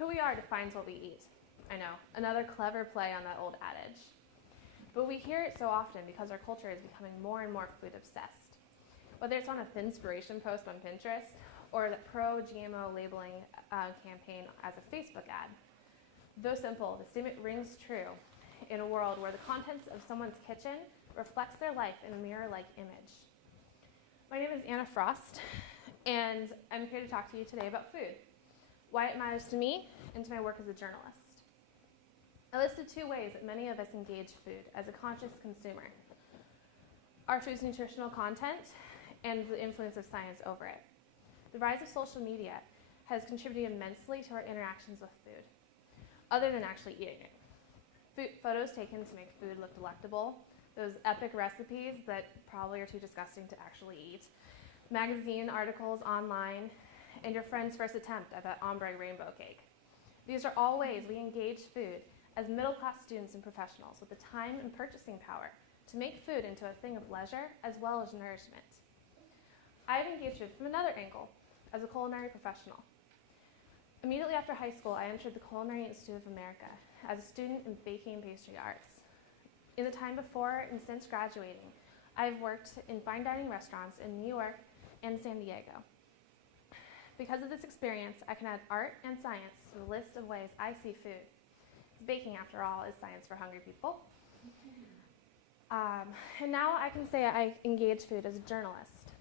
Who we are defines what we eat. I know, another clever play on that old adage. But we hear it so often because our culture is becoming more and more food obsessed. Whether it's on a Thinspiration post on Pinterest or the pro-GMO labeling campaign as a Facebook ad. Though simple, the statement rings true in a world where the contents of someone's kitchen reflects their life in a mirror-like image. My name is Anna Frost, and I'm here to talk to you today about food, why it matters to me, and to my work as a journalist. I listed 2 ways that many of us engage food as a conscious consumer: our food's nutritional content and the influence of science over it. The rise of social media has contributed immensely to our interactions with food, other than actually eating it. Photos taken to make food look delectable, those epic recipes that probably are too disgusting to actually eat, magazine articles online, and your friend's first attempt at that ombre rainbow cake. These are all ways we engage food as middle-class students and professionals with the time and purchasing power to make food into a thing of leisure as well as nourishment. I've engaged it from another angle, as a culinary professional. Immediately after high school, I entered the Culinary Institute of America as a student in baking and pastry arts. In the time before and since graduating, I've worked in fine dining restaurants in New York and San Diego. Because of this experience, I can add art and science to the list of ways I see food. Baking, after all, is science for hungry people. And now I can say I engage food as a journalist.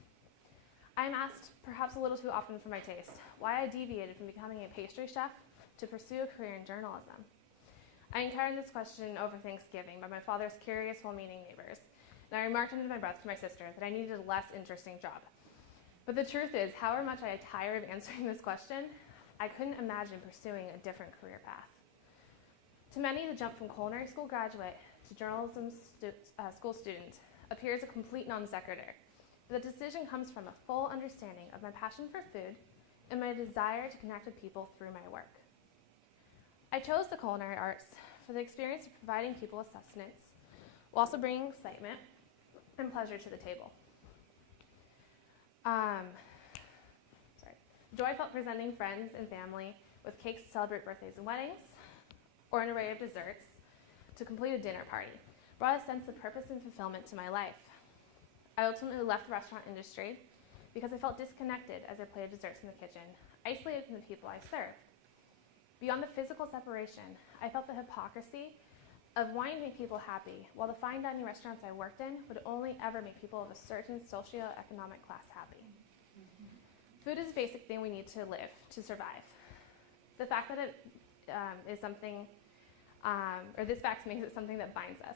I'm asked, perhaps a little too often for my taste, why I deviated from becoming a pastry chef to pursue a career in journalism. I encountered this question over Thanksgiving by my father's curious, well-meaning neighbors, and I remarked under my breath to my sister that I needed a less interesting job. But the truth is, however much I tired of answering this question, I couldn't imagine pursuing a different career path. To many, the jump from culinary school graduate to journalism school student appears a complete non sequitur. The decision comes from a full understanding of my passion for food and my desire to connect with people through my work. I chose the culinary arts for the experience of providing people with sustenance, while also bringing excitement and pleasure to the table. Joy I felt presenting friends and family with cakes to celebrate birthdays and weddings, or an array of desserts to complete a dinner party, brought a sense of purpose and fulfillment to my life. I ultimately left the restaurant industry because I felt disconnected as I plated desserts in the kitchen, isolated from the people I served. Beyond the physical separation, I felt the hypocrisy of wanting to make people happy, while the fine dining restaurants I worked in would only ever make people of a certain socioeconomic class happy. Food is a basic thing we need to live, to survive. The fact that it is something, or this fact makes it something that binds us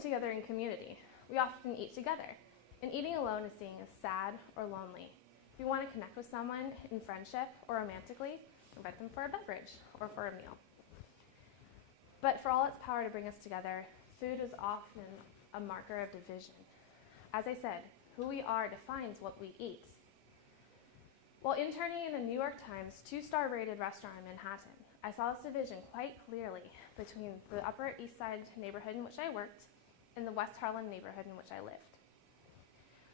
together in community. We often eat together, and eating alone is seen as sad or lonely. If you want to connect with someone in friendship or romantically, invite them for a beverage or for a meal. But for all its power to bring us together, food is often a marker of division. As I said, who we are defines what we eat. While interning in a New York Times 2-star rated restaurant in Manhattan, I saw this division quite clearly between the Upper East Side neighborhood in which I worked and the West Harlem neighborhood in which I lived.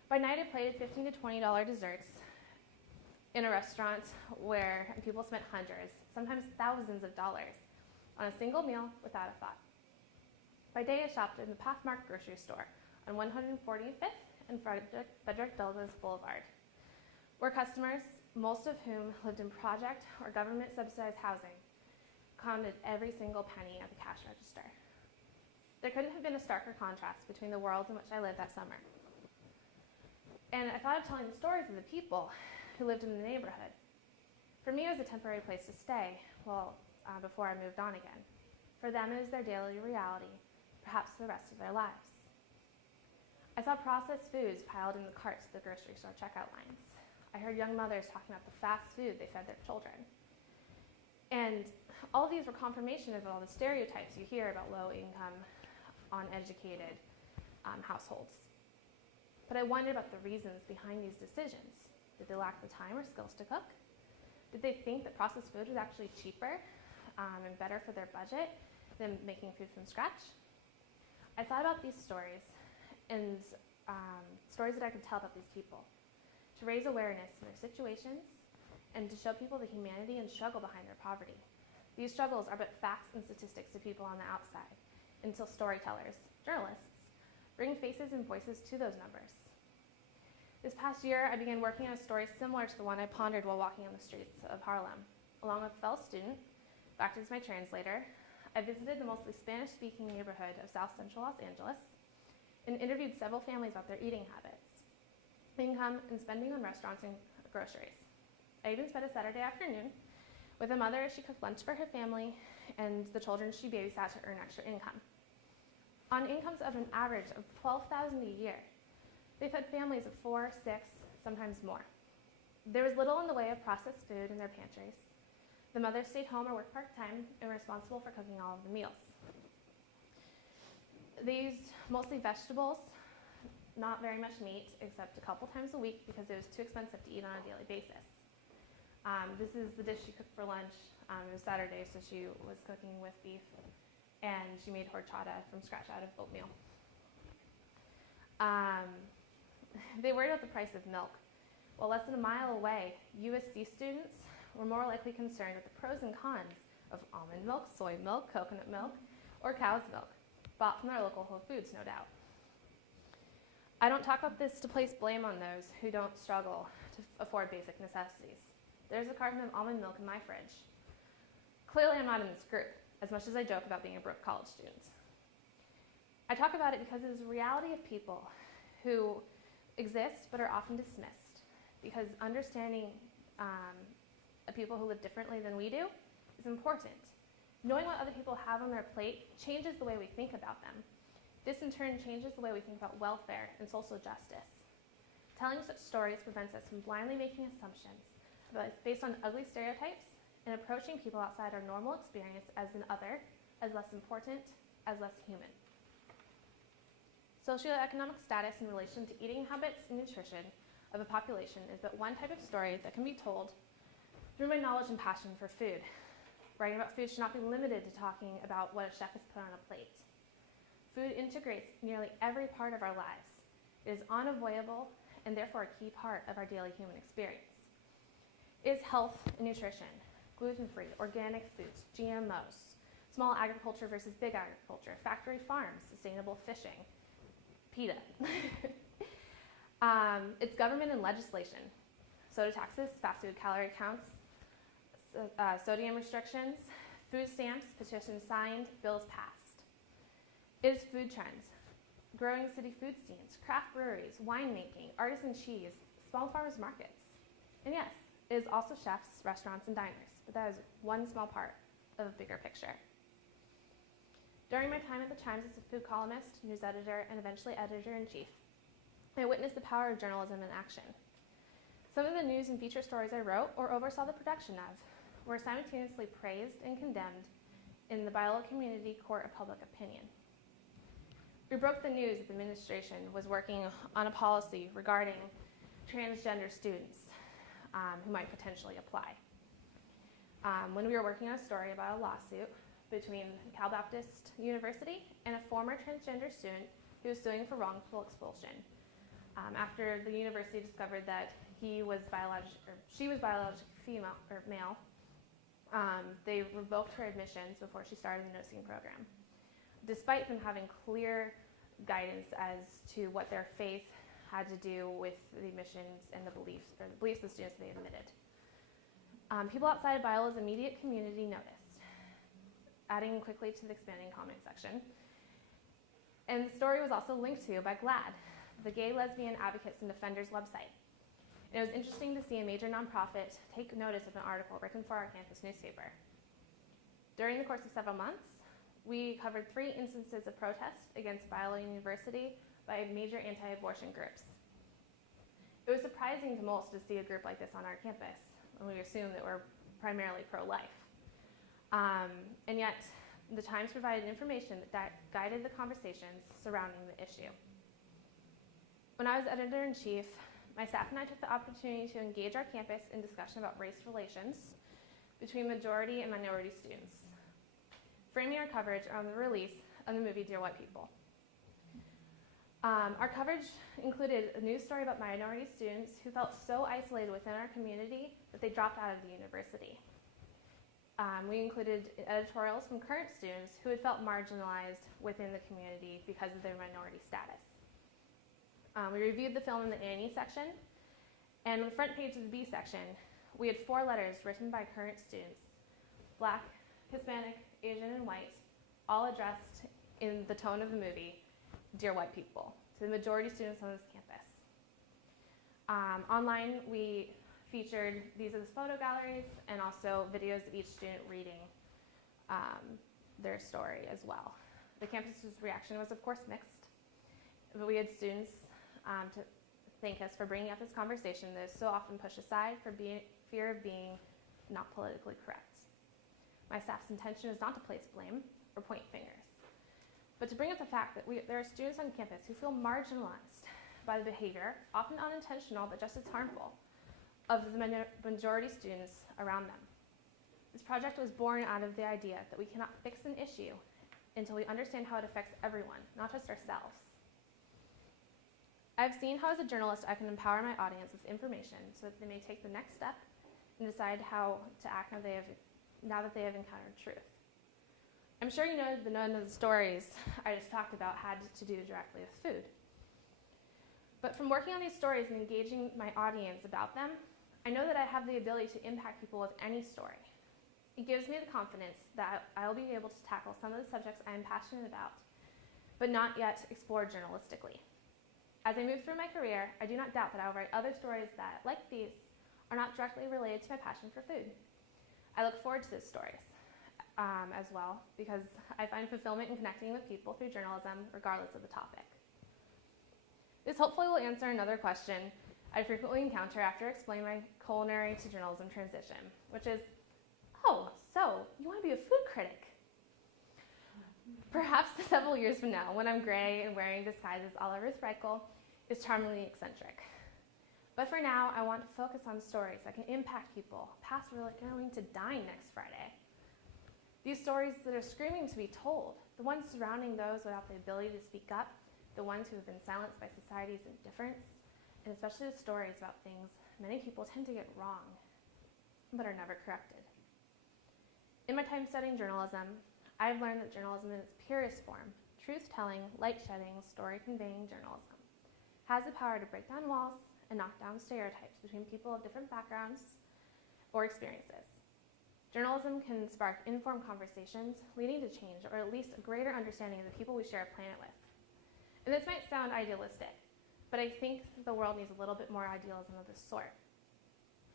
By night, I plated $15 to $20 desserts in a restaurant where people spent hundreds, sometimes thousands of dollars on a single meal without a thought. By day, I shopped in the Pathmark grocery store on 145th and Frederick Douglass Boulevard, where customers, most of whom lived in project or government-subsidized housing, counted every single penny at the cash register. There couldn't have been a starker contrast between the worlds in which I lived that summer. And I thought of telling the stories of the people who lived in the neighborhood. For me, it was a temporary place to stay, before I moved on again. For them, it was their daily reality, perhaps for the rest of their lives. I saw processed foods piled in the carts at the grocery store checkout lines. I heard young mothers talking about the fast food they fed their children. And all of these were confirmation of all the stereotypes you hear about low-income, uneducated households. But I wondered about the reasons behind these decisions. Did they lack the time or skills to cook? Did they think that processed food was actually cheaper and better for their budget than making food from scratch? I thought about these stories and stories that I could tell about these people to raise awareness in their situations and to show people the humanity and struggle behind their poverty. These struggles are but facts and statistics to people on the outside, until storytellers, journalists, bring faces and voices to those numbers. This past year, I began working on a story similar to the one I pondered while walking on the streets of Harlem. Along with a fellow student, who acted as my translator, I visited the mostly Spanish-speaking neighborhood of South Central Los Angeles and interviewed several families about their eating habits, income, and spending on restaurants and groceries. I even spent a Saturday afternoon with a mother as she cooked lunch for her family and the children she babysat to earn extra income. On incomes of an average of $12,000 a year, they fed families of 4, 6, sometimes more. There was little in the way of processed food in their pantries. The mothers stayed home or worked part-time and were responsible for cooking all of the meals. They used mostly vegetables, not very much meat, except a couple times a week because it was too expensive to eat on a daily basis. This is the dish she cooked for lunch. It was Saturday, so she was cooking with beef, and she made horchata from scratch out of oatmeal. They worried about the price of milk. While less than a mile away, USC students were more likely concerned with the pros and cons of almond milk, soy milk, coconut milk, or cow's milk, bought from their local Whole Foods, no doubt. I don't talk about this to place blame on those who don't struggle to afford basic necessities. There's a carton of almond milk in my fridge. Clearly, I'm not in this group, as much as I joke about being a broke college student. I talk about it because it is a reality of people who exist but are often dismissed, because understanding people who live differently than we do is important. Knowing what other people have on their plate changes the way we think about them. This in turn changes the way we think about welfare and social justice. Telling such stories prevents us from blindly making assumptions based on ugly stereotypes and approaching people outside our normal experience as an other, as less important, as less human. Socioeconomic status in relation to eating habits and nutrition of a population is but one type of story that can be told through my knowledge and passion for food. Writing about food should not be limited to talking about what a chef has put on a plate. Food integrates nearly every part of our lives. It is unavoidable and therefore a key part of our daily human experience. It is health and nutrition, gluten-free, organic foods, GMOs, small agriculture versus big agriculture, factory farms, sustainable fishing, PETA. It's government and legislation, soda taxes, fast food calorie counts, sodium restrictions, food stamps, petitions signed, bills passed. It is food trends, growing city food scenes, craft breweries, winemaking, artisan cheese, small farmers markets. And yes, it is also chefs, restaurants, and diners, but that is one small part of a bigger picture. During my time at the Times as a food columnist, news editor, and eventually editor-in-chief, I witnessed the power of journalism in action. Some of the news and feature stories I wrote or oversaw the production of were simultaneously praised and condemned in the Biola Community Court of Public Opinion. We broke the news that the administration was working on a policy regarding transgender students who might potentially apply. When we were working on a story about a lawsuit between Cal Baptist University and a former transgender student who was suing for wrongful expulsion. After the university discovered that she was biologically female or male, they revoked her admissions before she started the nursing program, despite them having clear guidance as to what their faith had to do with the admissions and the beliefs of the students they admitted. People outside of Biola's immediate community noticed, adding quickly to the expanding comment section. And the story was also linked to by GLAAD, the Gay, Lesbian Advocates and Defenders website. And it was interesting to see a major nonprofit take notice of an article written for our campus newspaper. During the course of several months, we covered 3 instances of protest against Biola University by major anti-abortion groups. It was surprising to most to see a group like this on our campus, when we assumed that we're primarily pro-life. And yet, the Times provided information that guided the conversations surrounding the issue. When I was editor-in-chief, my staff and I took the opportunity to engage our campus in discussion about race relations between majority and minority students, framing our coverage around the release of the movie Dear White People. Our coverage included a news story about minority students who felt so isolated within our community that they dropped out of the university. We included editorials from current students who had felt marginalized within the community because of their minority status. We reviewed the film in the A&E section, and on the front page of the B section, we had 4 letters written by current students, Black, Hispanic, Asian, and white, all addressed in the tone of the movie, Dear White People, to the majority students on this campus. Online, we featured these as photo galleries and also videos of each student reading their story as well. The campus's reaction was, of course, mixed, but we had students to thank us for bringing up this conversation that is so often pushed aside for fear of being not politically correct. My staff's intention is not to place blame or point fingers, but to bring up the fact that there are students on campus who feel marginalized by the behavior, often unintentional but just as harmful, of the majority students around them. This project was born out of the idea that we cannot fix an issue until we understand how it affects everyone, not just ourselves. I've seen how as a journalist I can empower my audience with information so that they may take the next step and decide how to act now that they have encountered truth. I'm sure you know that none of the stories I just talked about had to do directly with food. But from working on these stories and engaging my audience about them, I know that I have the ability to impact people with any story. It gives me the confidence that I'll be able to tackle some of the subjects I am passionate about, but not yet explored journalistically. As I move through my career, I do not doubt that I will write other stories that, like these, are not directly related to my passion for food. I look forward to those stories as well, because I find fulfillment in connecting with people through journalism, regardless of the topic. This hopefully will answer another question I frequently encounter after explaining my culinary to journalism transition, which is, oh, so you want to be a food critic? Perhaps several years from now, when I'm gray and wearing disguises a la Ruth Reichel, is charmingly eccentric. But for now, I want to focus on stories that can impact people past we're going to dine next Friday. These stories that are screaming to be told, the ones surrounding those without the ability to speak up, the ones who have been silenced by society's indifference, and especially the stories about things many people tend to get wrong, but are never corrected. In my time studying journalism, I've learned that journalism in its purest form, truth-telling, light-shedding, story-conveying journalism, has the power to break down walls and knock down stereotypes between people of different backgrounds or experiences. Journalism can spark informed conversations, leading to change, or at least a greater understanding of the people we share a planet with. And this might sound idealistic, but I think the world needs a little bit more idealism of this sort.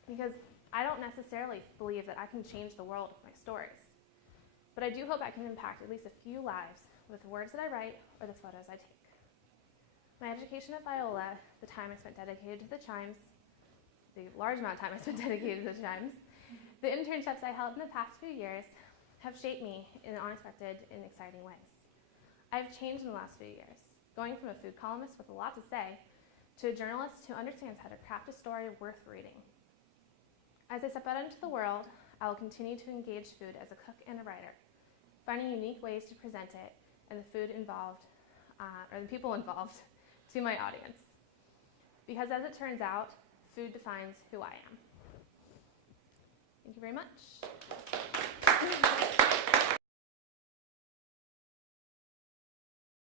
Because I don't necessarily believe that I can change the world with my stories, but I do hope I can impact at least a few lives with the words that I write or the photos I take. My education at Biola, the time I spent dedicated to the chimes, the large amount of time I spent dedicated to the chimes, the internships I held in the past few years have shaped me in unexpected and exciting ways. I've changed in the last few years, going from a food columnist with a lot to say to a journalist who understands how to craft a story worth reading. As I step out into the world, I will continue to engage food as a cook and a writer, finding unique ways to present it and the food involved, or the people involved, to my audience. Because as it turns out, food defines who I am. Thank you very much.